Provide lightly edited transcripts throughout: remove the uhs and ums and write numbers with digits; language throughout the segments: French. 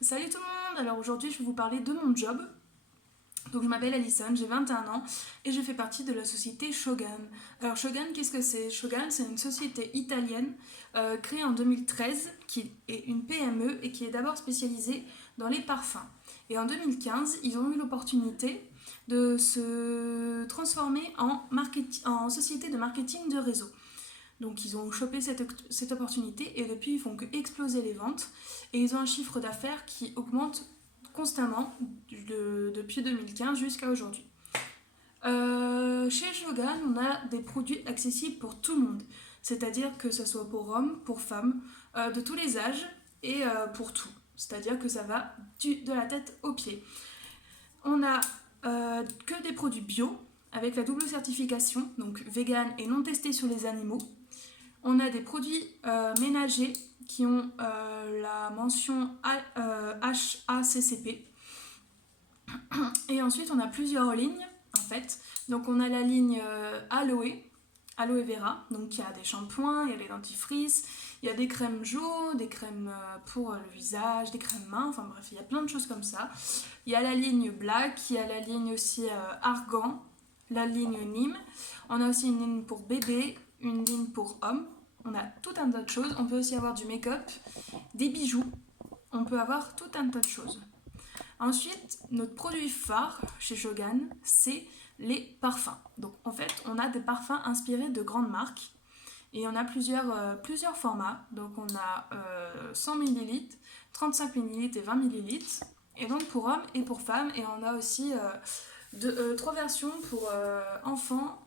Salut tout le monde. Alors aujourd'hui je vais vous parler de mon job. Donc je m'appelle Alison, j'ai 21 ans et je fais partie de la société Shogun. Alors Shogun, qu'est-ce que c'est? Shogun, c'est une société italienne créée en 2013 qui est une PME et qui est d'abord spécialisée dans les parfums. Et en 2015, ils ont eu l'opportunité de se transformer en société de marketing de réseau. Donc ils ont chopé cette opportunité et depuis ils font que exploser les ventes et ils ont un chiffre d'affaires qui augmente constamment depuis 2015 jusqu'à aujourd'hui. Chez Shogun, on a des produits accessibles pour tout le monde, c'est-à-dire que ce soit pour hommes, pour femmes, de tous les âges et pour tout. C'est-à-dire que ça va de la tête aux pieds. On a que des produits bio avec la double certification, donc vegan et non testés sur les animaux. On a des produits ménagers qui ont la mention HACCP. Et ensuite, on a plusieurs lignes, en fait. Donc, on a la ligne aloe vera. Donc, il y a des shampoings, il y a des dentifrices, il y a des crèmes joues, des crèmes pour le visage, des crèmes mains. Enfin, bref, il y a plein de choses comme ça. Il y a la ligne black, il y a la ligne aussi argan, la ligne Nîmes. On a aussi une ligne pour bébé, une ligne pour homme. On a tout un tas de choses. On peut aussi avoir du make-up, des bijoux. On peut avoir tout un tas de choses. Ensuite, notre produit phare chez Shogun, c'est les parfums. Donc en fait, on a des parfums inspirés de grandes marques et on a plusieurs formats. Donc on a 100 ml, 35 ml et 20 ml. Et donc pour hommes et pour femmes. Et on a aussi trois versions pour enfants,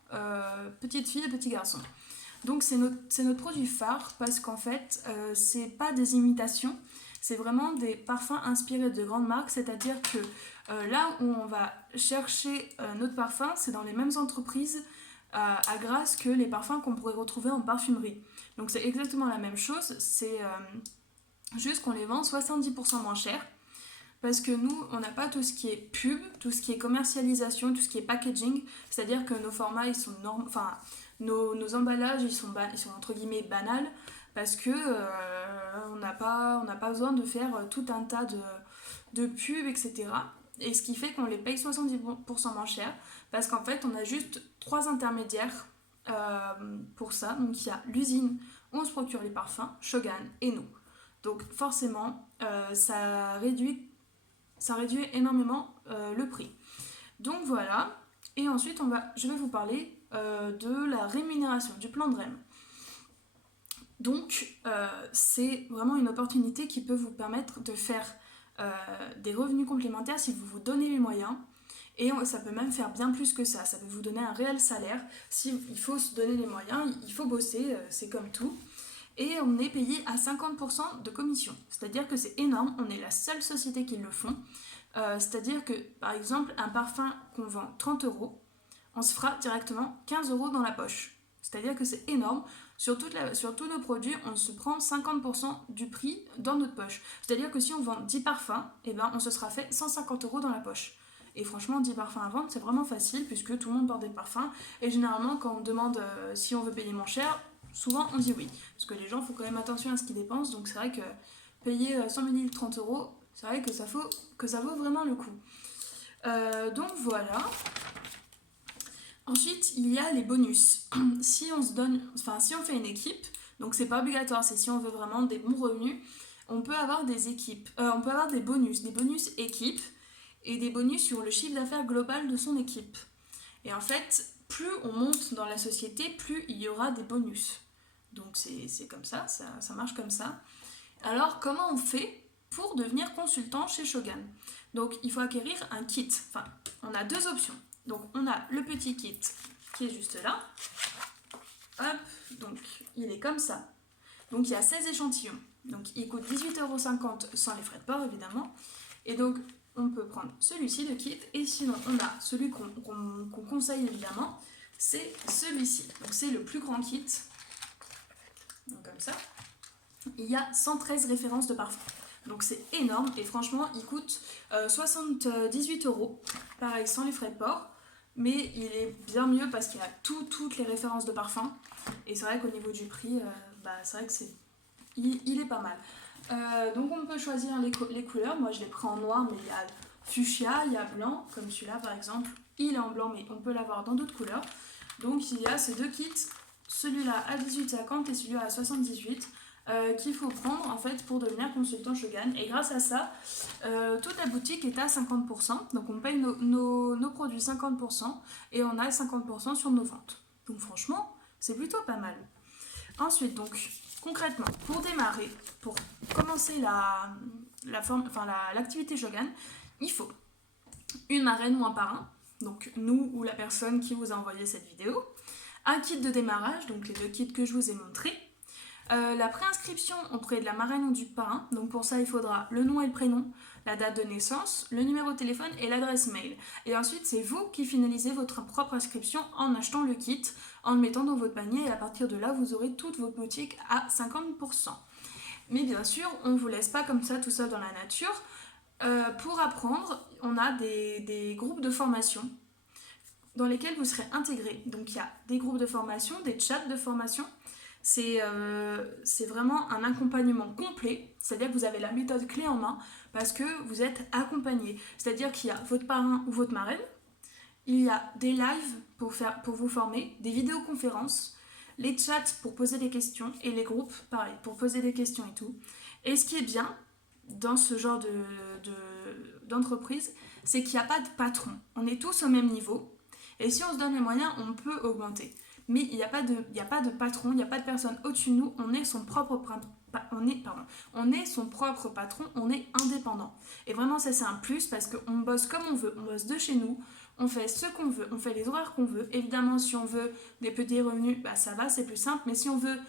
petites filles et petits garçons. Donc c'est notre produit phare parce qu'en fait, c'est pas des imitations, c'est vraiment des parfums inspirés de grandes marques, c'est-à-dire que là où on va chercher notre parfum, c'est dans les mêmes entreprises à Grasse que les parfums qu'on pourrait retrouver en parfumerie. Donc c'est exactement la même chose, c'est juste qu'on les vend 70% moins cher. Parce que nous, on n'a pas tout ce qui est pub, tout ce qui est commercialisation, tout ce qui est packaging. C'est-à-dire que nos formats, ils sont enfin, nos emballages, ils sont entre guillemets banals parce que on n'a pas besoin de faire tout un tas de pubs, etc. Et ce qui fait qu'on les paye 70% moins cher parce qu'en fait, on a juste trois intermédiaires pour ça. Donc il y a l'usine où on se procure les parfums, Shogun et nous. Donc forcément, ça réduit énormément le prix. Donc voilà. Et ensuite, je vais vous parler de la rémunération, du plan de REM. Donc, c'est vraiment une opportunité qui peut vous permettre de faire des revenus complémentaires si vous vous donnez les moyens. Et ça peut même faire bien plus que ça. Ça peut vous donner un réel salaire. S'il faut se donner les moyens, il faut bosser, c'est comme tout. Et on est payé à 50% de commission. C'est-à-dire que c'est énorme, on est la seule société qui le font. C'est-à-dire que, par exemple, un parfum qu'on vend 30 euros, on se fera directement 15 euros dans la poche. C'est-à-dire que c'est énorme. Sur tous nos produits, on se prend 50% du prix dans notre poche. C'est-à-dire que si on vend 10 parfums, eh ben, on se sera fait 150 euros dans la poche. Et franchement, 10 parfums à vendre, c'est vraiment facile puisque tout le monde porte des parfums. Et généralement, quand on demande si on veut payer moins cher, souvent on dit oui. Parce que les gens font quand même attention à ce qu'ils dépensent. Donc c'est vrai que payer 100 ml 30 euros, c'est vrai que ça vaut vraiment le coup. Donc voilà. Ensuite, il y a les bonus. Si on fait une équipe, donc c'est pas obligatoire, c'est si on veut vraiment des bons revenus, on peut avoir on peut avoir des bonus équipes et des bonus sur le chiffre d'affaires global de son équipe. Et en fait, plus on monte dans la société, plus il y aura des bonus. Donc c'est comme ça marche comme ça. Alors comment on fait pour devenir consultant chez Shogun? Donc il faut acquérir un kit. Enfin, on a deux options. Donc on a le petit kit qui est juste là. Hop, donc il est comme ça. Donc il y a 16 échantillons. Donc il coûte 18,50€ sans les frais de port évidemment. Et donc on peut prendre celui-ci, le kit, et sinon on a celui qu'on conseille évidemment, c'est celui-ci. Donc c'est le plus grand kit. Donc comme ça. Il y a 113 références de parfums. Donc c'est énorme et franchement il coûte 78€, pareil sans les frais de port, mais il est bien mieux parce qu'il y a toutes les références de parfums et c'est vrai qu'au niveau du prix, c'est vrai que il est pas mal. Donc on peut choisir les couleurs. Moi je l'ai pris en noir, mais il y a fuchsia, il y a blanc, comme celui-là par exemple. Il est en blanc, mais on peut l'avoir dans d'autres couleurs. Donc il y a ces deux kits, celui-là à 18,50 et celui-là à 78, qu'il faut prendre en fait pour devenir consultant Shogun. Et grâce à ça, toute la boutique est à 50%. Donc on paye nos produits 50% et on a 50% sur nos ventes. Donc franchement, c'est plutôt pas mal. Ensuite, donc concrètement, pour démarrer, pour commencer l'activité Shogun, il faut une marraine ou un parrain, donc nous ou la personne qui vous a envoyé cette vidéo, un kit de démarrage, donc les deux kits que je vous ai montrés, la préinscription auprès de la marraine ou du parrain, donc pour ça il faudra le nom et le prénom, la date de naissance, le numéro de téléphone et l'adresse mail. Et ensuite c'est vous qui finalisez votre propre inscription en achetant le kit, en le mettant dans votre panier et à partir de là vous aurez toute votre boutique à 50%. Mais bien sûr on ne vous laisse pas comme ça tout seul dans la nature. Pour apprendre, on a des groupes de formation dans lesquels vous serez intégrés. Donc il y a des groupes de formation, des chats de formation. C'est vraiment un accompagnement complet, c'est-à-dire que vous avez la méthode clé en main parce que vous êtes accompagné. C'est-à-dire qu'il y a votre parrain ou votre marraine, il y a des lives pour vous former, des vidéoconférences, les chats pour poser des questions et les groupes, pareil, pour poser des questions et tout. Et ce qui est bien dans ce genre d'entreprise, c'est qu'il n'y a pas de patron. On est tous au même niveau et si on se donne les moyens, on peut augmenter. Mais il n'y a pas de patron, il n'y a pas de personne au-dessus de nous, on est son propre patron, on est indépendant. Et vraiment ça c'est un plus parce qu'on bosse comme on veut, on bosse de chez nous, on fait ce qu'on veut, on fait les horaires qu'on veut. Évidemment si on veut des petits revenus, bah ça va, c'est plus simple, mais si on veut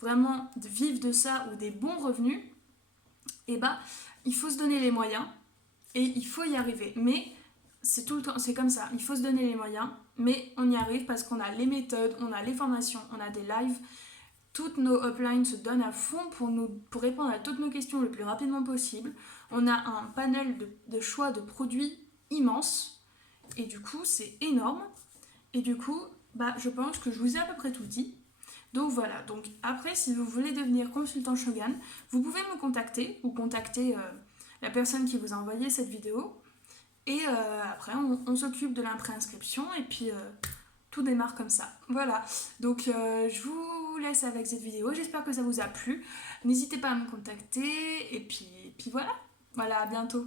vraiment vivre de ça ou des bons revenus, et bah il faut se donner les moyens et il faut y arriver. Mais c'est tout le temps, c'est comme ça, il faut se donner les moyens, mais on y arrive parce qu'on a les méthodes, on a les formations, on a des lives, toutes nos uplines se donnent à fond pour répondre à toutes nos questions le plus rapidement possible. On a un panel de choix de produits immense, et du coup c'est énorme, et du coup bah, je pense que je vous ai à peu près tout dit. Donc voilà, donc après si vous voulez devenir consultant Shogun, vous pouvez me contacter, ou contacter la personne qui vous a envoyé cette vidéo. Et après, on s'occupe de la préinscription et puis tout démarre comme ça. Voilà, donc je vous laisse avec cette vidéo. J'espère que ça vous a plu. N'hésitez pas à me contacter et puis voilà. Voilà, à bientôt.